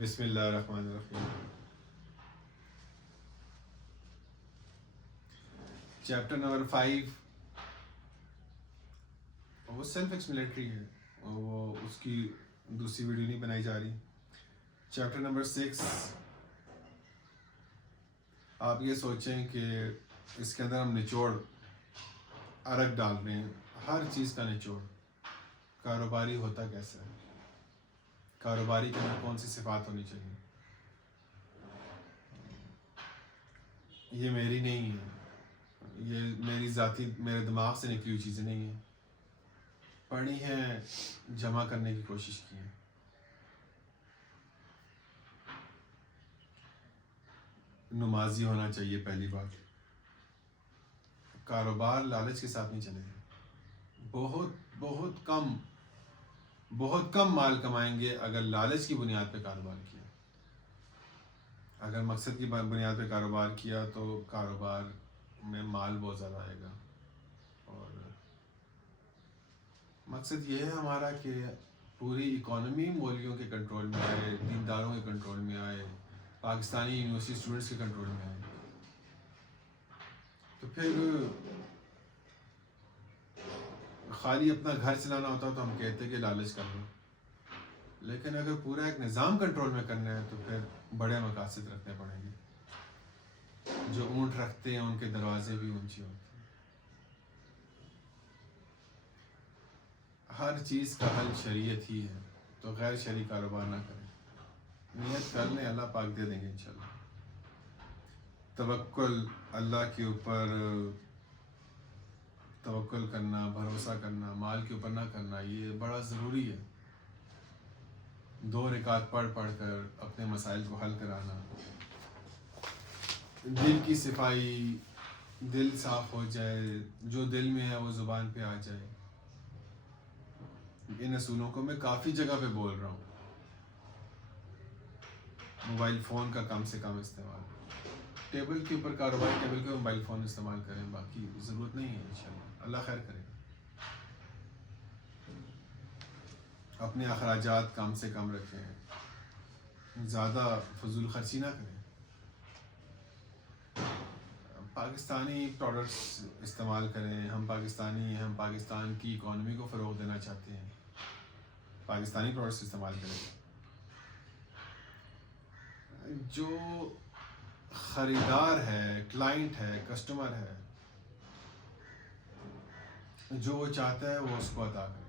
بسم اللہ الرحمن الرحیم۔ چیپٹر نمبر 5 وہ سیلف ایکسپلیٹری ہے، وہ اس کی دوسری ویڈیو نہیں بنائی جا رہی۔ چیپٹر نمبر 6 آپ یہ سوچیں کہ اس کے اندر ہم نچوڑ ارگ ڈال رہے ہیں، ہر چیز کا نچوڑ۔ کاروباری ہوتا کیسا ہے، کاروباری کے اندر کون سی صفات ہونی چاہیے۔ یہ میری نہیں ہے، یہ میری ذاتی میرے دماغ سے نکلی ہوئی چیزیں نہیں ہیں، پڑھی ہیں، جمع کرنے کی کوشش کی ہے۔ نمازی ہونا چاہیے پہلی بات۔ کاروبار لالچ کے ساتھ نہیں چلے گا، بہت کم مال کمائیں گے اگر لالچ کی بنیاد پہ کاروبار کیا۔ اگر مقصد کی بنیاد پہ کاروبار کیا تو کاروبار میں مال بہت زیادہ آئے گا، اور مقصد یہ ہے ہمارا کہ پوری اکانومی مولویوں کے کنٹرول میں آئے، دینداروں کے کنٹرول میں آئے، پاکستانی یونیورسٹی اسٹوڈنٹس کے کنٹرول میں آئے۔ تو پھر خالی اپنا گھر چلانا ہوتا تو ہم کہتے کہ لالچ کر لو، لیکن اگر پورا ایک نظام کنٹرول میں کرنا ہے تو پھر بڑے مقاصد رکھنے پڑیں گے۔ جو اونٹ رکھتے ہیں ان کے دروازے بھی اونچے ہوتے ہیں۔ ہر چیز کا حل شریعت ہی ہے، تو غیر شرعی کاروبار نہ کریں۔ نیت کر لیں، اللہ پاک دے دیں گے انشاءاللہ۔ توکل اللہ کے اوپر، توکل کرنا، بھروسہ کرنا، مال کے اوپر نہ کرنا، یہ بڑا ضروری ہے۔ 2 رکعت پڑھ کر اپنے مسائل کو حل کرانا، دل کی صفائی، دل صاف ہو جائے، جو دل میں ہے وہ زبان پہ آ جائے۔ ان اصولوں کو میں کافی جگہ پہ بول رہا ہوں۔ موبائل فون کا کم سے کم استعمال، ٹیبل کے اوپر کاروباری ٹیبل کے موبائل فون استعمال کریں، باقی ضرورت نہیں ہے انشاءاللہ، اللہ خیر کرے گا۔ اپنے اخراجات کم سے کم رکھیں، زیادہ فضول خرچی نہ کریں۔ پاکستانی پروڈکٹس استعمال کریں، ہم پاکستانی ہیں، ہم پاکستان کی اکانومی کو فروغ دینا چاہتے ہیں، پاکستانی پروڈکٹس استعمال کریں۔ جو خریدار ہے، کلائنٹ ہے، کسٹمر ہے، جو وہ چاہتا ہے وہ اس کو عطا کریں۔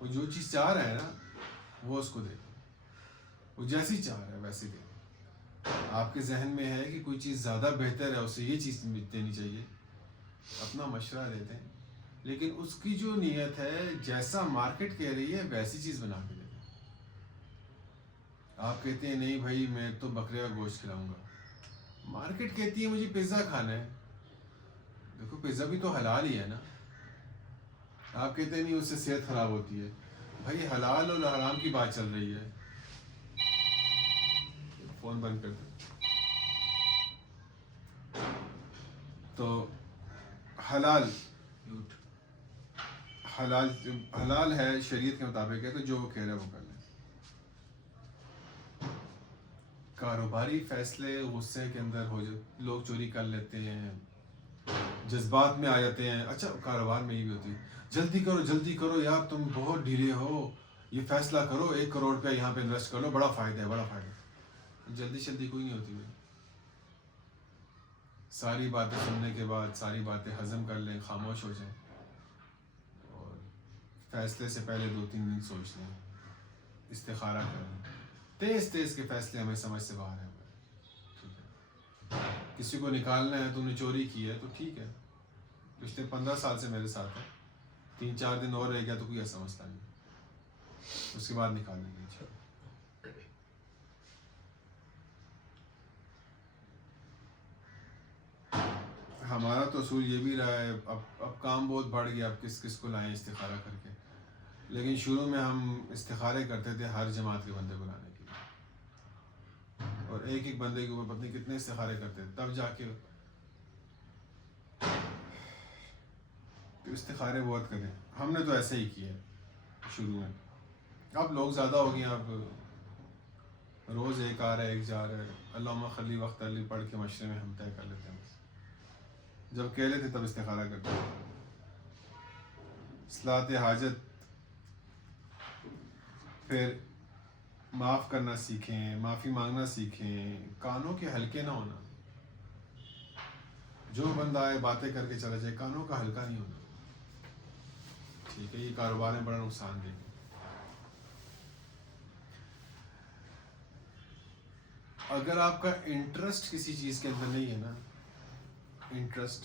وہ جو چیز چاہ رہا ہے نا وہ اس کو دے، وہ جیسی چاہ رہا ہے ویسی دے۔ آپ کے ذہن میں ہے کہ کوئی چیز زیادہ بہتر ہے، اسے یہ چیز دینی چاہیے، اپنا مشورہ دیتے ہیں، لیکن اس کی جو نیت ہے، جیسا مارکیٹ کہہ رہی ہے ویسی چیز بنا کے دیتے ہیں۔ آپ کہتے ہیں نہیں بھائی میں تو بکرے کا گوشت کھلاؤں گا، مارکیٹ کہتی ہے مجھے پیزا کھانا ہے، دیکھو پیزا بھی تو حلال ہی ہے نا۔ آپ کہتے ہیں نہیں اس سے صحت خراب ہوتی ہے، بھائی حلال اور حرام کی بات چل رہی ہے۔ فون بند کر دیں۔ تو حلال ہے، شریعت کے مطابق ہے، تو جو وہ کہہ رہا ہے وہ کر لیں۔ کاروباری فیصلے غصے کے اندر ہو جائے، لوگ چوری کر لیتے ہیں، جذبات میں آ جاتے ہیں۔ اچھا کاروبار میں یہ بھی ہوتی ہے، جلدی کرو یار، تم بہت ڈھیلے ہو، یہ فیصلہ کرو، 1 کروڑ روپیہ یہاں پہ انویسٹ کر لو، بڑا فائدہ ہے۔ جلدی کوئی نہیں ہوتی ہے۔ ساری باتیں سننے کے بعد ساری باتیں ہضم کر لیں، خاموش ہو جائیں، اور فیصلے سے پہلے 2-3 دن سوچ لیں، استخارہ کریں۔ تیز کے فیصلے ہمیں سمجھ سے باہر ہیں۔ ٹھیک ہے، کسی کو نکالنا ہے، تو نے چوری کی ہے تو ٹھیک ہے، پچھلے 15 سال سے میرے ساتھ ہے، 3-4 دن اور رہ گیا تو کوئی ایسا مسئلہ نہیں، اس کے بعد نکال لیں گے انشاءاللہ۔ ہمارا تو اصول یہ بھی رہا ہے، اب کام بہت بڑھ گیا، اب کس کو لائیں استخارہ کر کے، لیکن شروع میں ہم استخارے کرتے تھے ہر جماعت کے بندے کو لانے کے لیے، اور ایک بندے کے اوپر پتہ نہیں کتنے استخارے کرتے تھے، تب جا کے استخارے بہت کریں۔ ہم نے تو ایسے ہی کیا شروع میں، اب لوگ زیادہ ہو گئے، اب روز ایک آ رہا ہے ایک جا رہا ہے، اللہم خلی وقت علی پڑھ کے مشرے میں ہم طے کر لیتے ہیں، جب کہہ لیتے تب استخارہ کرتے ہیں۔ اصلاحات حاجت، پھر معاف کرنا سیکھیں، معافی مانگنا سیکھیں، کانوں کے ہلکے نہ ہونا، جو بندہ آئے باتیں کر کے چلا جائے، کانوں کا ہلکا نہیں ہونا، ٹھیک ہے، یہ کاروبار میں بڑا نقصان دے گا۔ اگر آپ کا انٹرسٹ کسی چیز کے اندر نہیں ہے نا، انٹرسٹ،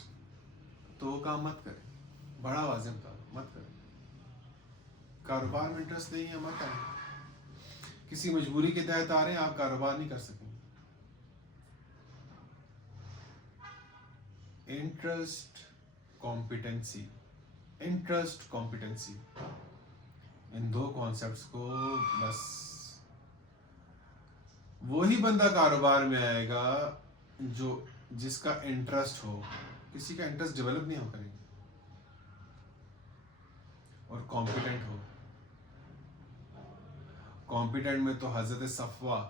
تو وہ کام مت کریں، بڑا واضح بتا دو، مت کریں۔ کاروبار میں انٹرسٹ نہیں ہے، مت آئیں، کسی مجبوری کے تحت آ رہے ہیں، آپ کاروبار نہیں کر سکیں۔ انٹرسٹ کمپیٹنسی، انٹرسٹ کمپیٹنسی، ان دو کانسیپٹس کو بس، وہی بندہ کاروبار میں آئے گا جس کا انٹرسٹ ہو، کسی کا انٹرسٹ ڈیولپ نہیں ہو کریں گے، اور کمپیٹنٹ ہو۔ کمپیٹنٹ میں تو حضرت صفوہ،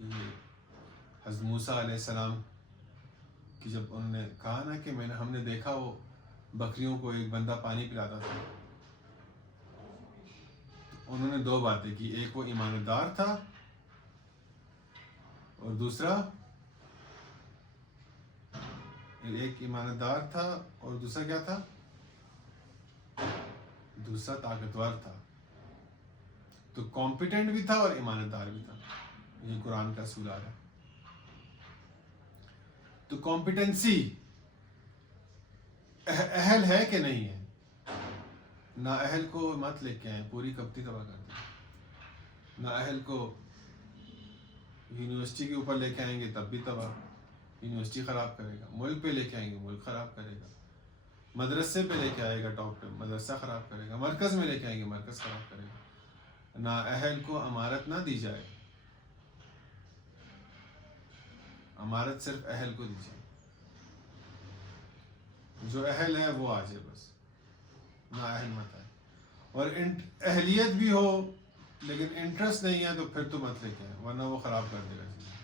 یہ حضرت موسیٰ علیہ السلام کہ جب انہوں نے کہا نا کہ ہم نے دیکھا وہ بکریوں کو ایک بندہ پانی پلاتا تھا، تو انہوں نے دو باتیں کی، ایک وہ ایماندار تھا اور دوسرا، ایک ایماندار تھا اور دوسرا کیا تھا؟ دوسرا طاقتور تھا۔ تو کمپیٹنٹ بھی تھا اور ایماندار بھی تھا، یہ قرآن کا اصول آ رہا ہے۔ تو کمپیٹنسی اہل ہے کہ نہیں ہے، نہ اہل کو مت لے کے آئیں، پوری کپتی تباہ کر دیں، نہ اہل کو یونیورسٹی کے اوپر لے کے آئیں گے تب بھی تباہ، یونیورسٹی خراب کرے گا، ملک پہ لے کے آئیں گے ملک خراب کرے گا، مدرسے پہ لے کے آئے گا ٹاپ پہ، مدرسہ خراب کرے گا، مرکز میں لے کے آئیں گے مرکز خراب کرے گا۔ نہ اہل کو امارت نہ دی جائے، امارت صرف اہل کو دی جائے، جو اہل ہے وہ آ جائے بس، نہ اہل مت آئے۔ اور اہلیت بھی ہو لیکن انٹرسٹ نہیں ہے تو پھر تو مت لے کے آئے، ورنہ وہ خراب کر دے گا چیزیں۔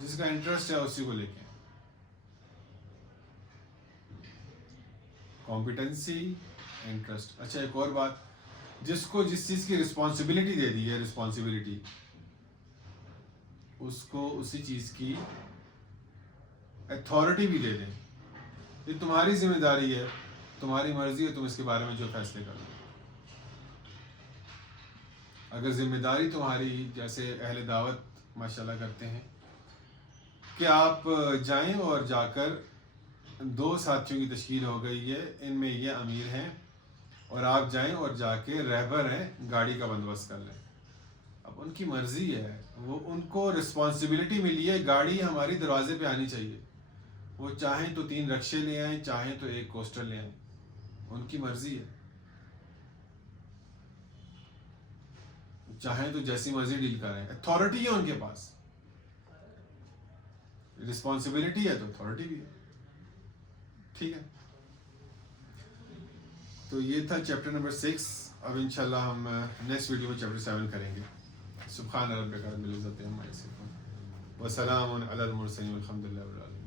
جس کا انٹرسٹ ہے اسی کو لے کے آئے۔ Competency, interest. اچھا ایک اور بات، جس کو جس چیز کی رسپانسبلٹی دے دی ہے، رسپانسبلٹی، اس کو اسی چیز کی اتھارٹی بھی دے دیں، یہ تمہاری ذمہ داری ہے، تمہاری مرضی ہے، تم اس کے بارے میں جو فیصلے کرو۔ اگر ذمہ داری تمہاری، جیسے اہل دعوت ماشاءاللہ کرتے ہیں کہ آپ جائیں اور جا کر 2 ساتھیوں کی تشکیل ہو گئی ہے، ان میں یہ امیر ہیں، اور آپ جائیں اور جا کے رہبر ہیں، گاڑی کا بندوبست کر لیں۔ اب ان کی مرضی ہے، وہ ان کو رسپانسبلٹی ملی ہے، گاڑی ہماری دروازے پہ آنی چاہیے، وہ چاہیں تو 3 رکشے لے آئیں، چاہیں تو 1 کوسٹر لے آئیں، ان کی مرضی ہے، چاہیں تو جیسی مرضی ڈیل کریں، اتھارٹی ہے ان کے پاس، رسپانسبلٹی ہے تو اتھارٹی بھی ہے، ٹھیک ہے۔ تو یہ تھا چیپٹر نمبر 6۔ اب انشاءاللہ ہم نیکسٹ ویڈیو میں چیپٹر 7 کریں گے۔ سبحان ربک رب العزت عما یصفون وسلام علی المرسلین والحمد للہ رب العالمین۔